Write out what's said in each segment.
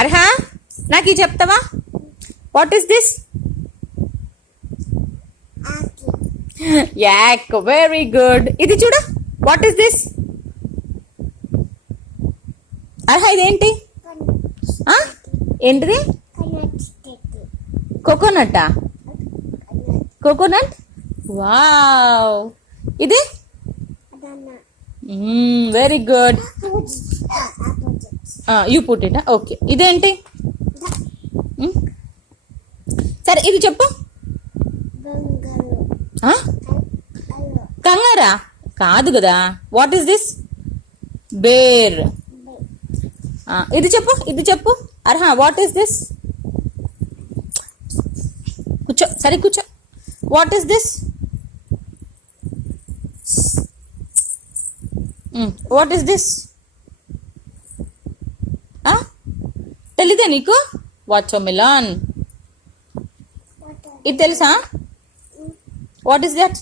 అర్హా నాకు ఇది చెప్తావా? What is this? Yak. Very good. ఇది చూడు. What is this? అర్హా ఇదేంటి? ఏంటిది? కోకోనట్టా? కోకోనట్. వావ్. ఇది very good. You put it. Okay. ఇదేంటి? సరే ఇది చెప్పు. కంగారా? కాదు కదా. What is this? బేర్. ఇది చెప్పు. ఇది చెప్పు. Arha what is this? కూర్చో. సరే కూర్చో. What is this? What is this? తెలీదా నీకు? వాటర్మిలన్. ఇది తెలుసా? What is that?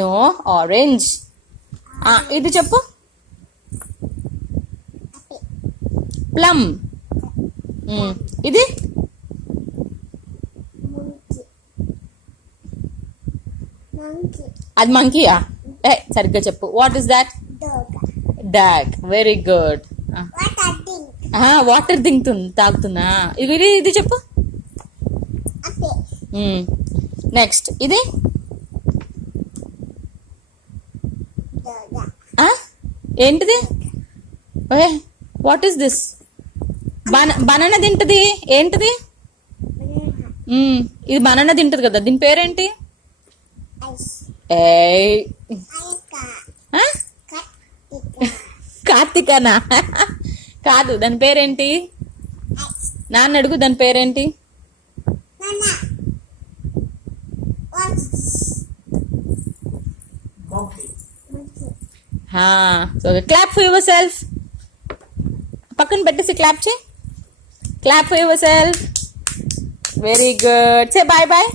No, orange. ఇది చెప్పు. ప్లమ్. ఇది అది మంకీయా? సరిగ్గా చెప్పు. What is that? Dog. Very good. Water తాగుతుందా? ఇది చెప్పు. నెక్స్ట్ ఇది ఏంటిది? What is this? బనానా తింటది. ఏంటిది? ఇది బనానా తింటది కదా. దీని పేరేంటి? కార్తికానా? కాదు. దాని పేరేంటి? నాన్న అడుగు. దాని పేరేంటి? Clap for yourself. పక్కన పెట్టేసి క్లాప్ చేయి. Clap for yourself. Very good. Say bye bye.